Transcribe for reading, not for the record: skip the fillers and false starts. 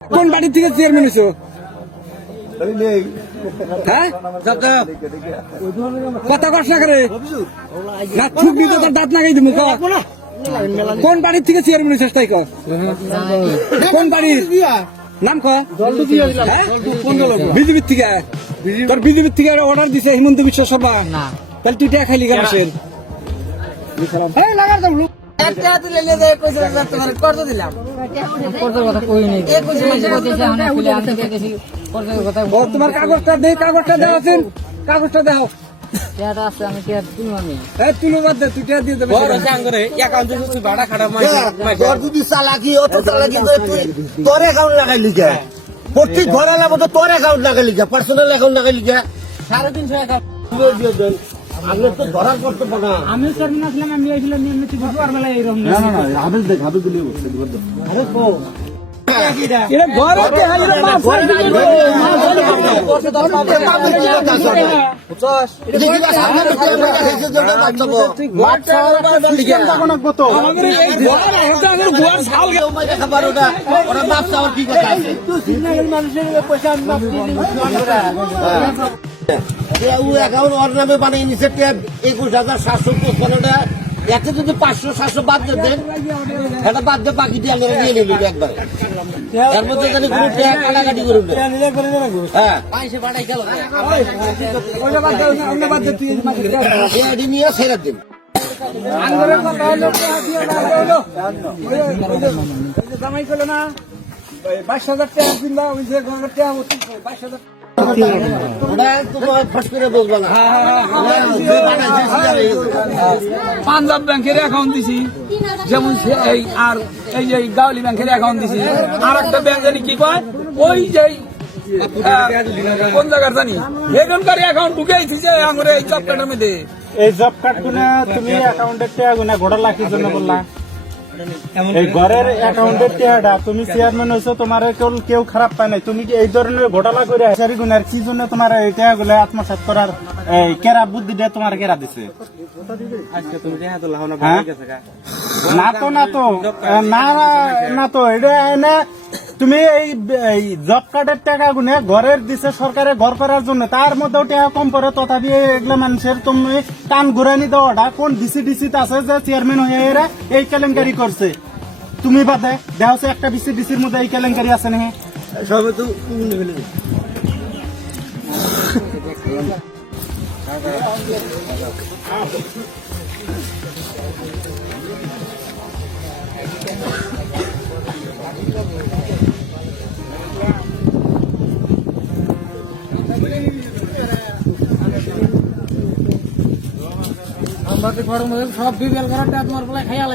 কোন বাড়ি থেকে চেয়ারম্যান হয়েছো? হ্যাঁ কথা কষ্ট করে না থুক দিতে তোর দাঁত লাগাই দিব। কোন বাড়ির থেকে চেয়ারম্যান হয়েছিস তাই কর? কোন বাড়ির নাম কয়? বিজেপির থেকে? তোর বিজেপির থেকে অর্ডার দিছে হিমন্ত বিশ্ব শর্মা, তাহলে তুই টাকা খাইলি গাছের তোমার কাগজটা দে, কাগজটা দেওয়া আছেন, কাগজটা দেও। তুলো বাদ দে, তুই টাকা দিয়ে দেবে। তোর অ্যাকাউন্ট লাগাই লিখা প্রত্যেক ঘর এলাম তো তোর অ্যাকাউন্ট লাগাই লিখা পার্সোনাল অ্যাকাউন্ট লাগাই লিখা 350 অ্যাকাউন্ট আগে তো ধরার কর্তব্য না। আমি চেয়ারম্যান আসলাম, আমি এইগুলো নিয়ে নিচ্ছি বুঝবো আর মেলা এইরকম না না না হাবিল দেখ হাবিল দিলে বসে দিব। আরে কো এটা ঘর আছে হাজিরা মাছ দেখি বা সামনে তো ক্যামেরা দেখে যেটা বাচ্চাবো বাচ্চা সিস্টেম তখন রাখবো তো আমাদের এই ঘর এটা আমাদের ঘর ছাল কেউ মাইরে খাবার ওটা ওরা বাচ্চা আর কি কথা আছে সিগন্যালের মানুষের পয়সা আমি মাপ দিয়ে ও অ্যাকাউন্ট ওর নামে বানিয়ে নিছে ট্যাব 21,755 টাকা। এতে যদি 500-700 বাদ দেন এটা বাদ দিয়ে বাকি দিয়ে আমরা নিয়ে নিল একবার। এর মধ্যে জানি কোনো ট্যাগ কাটাকাটি করুন না। হ্যাঁ ওটা বাদ দাও না, অন্য বাদ দে তুই এডি নিয়ে ছেড়ে দিন। আন্দোলন কথা হলো জামাই করলো না 22,000 টাকা কিনবা ওই যে গঙ্গার টাকা 22,000 ওটা তোমার ফস করে বলবো না। পাঞ্জাব ব্যাংকের অ্যাকাউন্ট দিছি, যেমন এই আর এই যে গাওয়ালি ব্যাংকের অ্যাকাউন্ট দিছি। আর একটা ব্যাংক জানি কি কয় ওই যে কোন জায়গার জানি এখানকার অ্যাকাউন্ট ঢুকে দিছে আমার এই জব কার্ডের মধ্যে। এই জব কার্ড গুনা তুমি অ্যাকাউন্টের টাকা গুনা ঘোড়া লাখির জন্য বললা, এই ঘরের অ্যাকাউন্টের টাকাটা তুমি চেয়ারম্যান হয়েছো, তোমার কেউ খারাপ পায় নাই। তুমি কি এই ধরনের ঘোটালা করে হাজারি গুনার কি জন্য তোমার এই টাকাগুলো আত্মসাৎ করার এই কেরা বুদ্ধিটা তোমার কেরা দিছে? হ্যাঁ? না তো না তো না না তো এটা এনে তুমি এই জব কার্ডের টাকা গুনে ঘরের দিছে সরকারে ঘর করার জন্য, তার মধ্যেও টাকা কম পড়ে, তথাপি এগুলো মানুষের তুমি টান ঘুরানি দেওয়াটা কোন ডিসি আছে যে চেয়ারম্যান হয়ে এরা এই কেলেঙ্কারি করছে? তুমি বাদে দেখা হচ্ছে একটা ডিসির মধ্যে এই কেলেঙ্কারি আছে না? সবে তো আমাদের ঘরের মধ্যে সব বিবেল করাটা তোমার বলে খাইয়া লাগে।